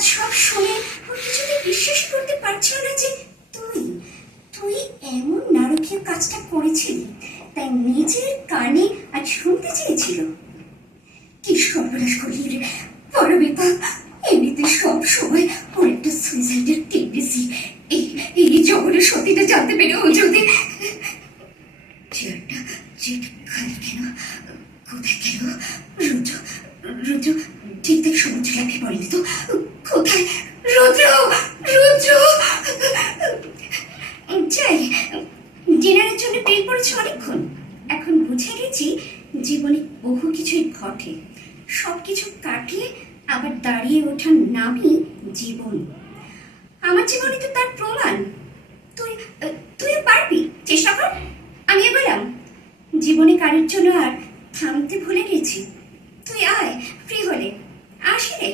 আজ সব শুনে ও কিছুতে বিশ্বাস করতে পারছিল না যে তুই তুই এমন নারকীয় কাজটা করেছিলি, তাই নিজের কানে আজ শুনতে চেয়েছিল। কি সর্বনাশ করলি রে, বড় বিপদ। এমনিতে সব সময় ওর একটা সুইসাইডের টেন্ডেন্সি। এই জগনের সতীটা জানতে পেরে ও যদি চেয়ারটা খালি কেন, কোথায় গেল? রুদ্র রুদ্র ঠিক তাই সমুদ্র লাফে পড়েনি তো? কোথায় রুদ্র? রুদ্র যাই, ডিনারের জন্য বের করেছি অনেকক্ষণ। এখন বুঝে গেছি জীবনে বহু কিছুই ঘটে, সবকিছু কাটিয়ে আবার দাঁড়িয়ে ওঠার নামই জীবন। আমার জীবনে তো তার প্রমাণ। তুই তুই পারবি, চেষ্টা কর। আমি বললাম, জীবনে কারোর জন্য আর থামতে ভুলে গেছি। তুই আয়, ফ্রি হলে আসি রে।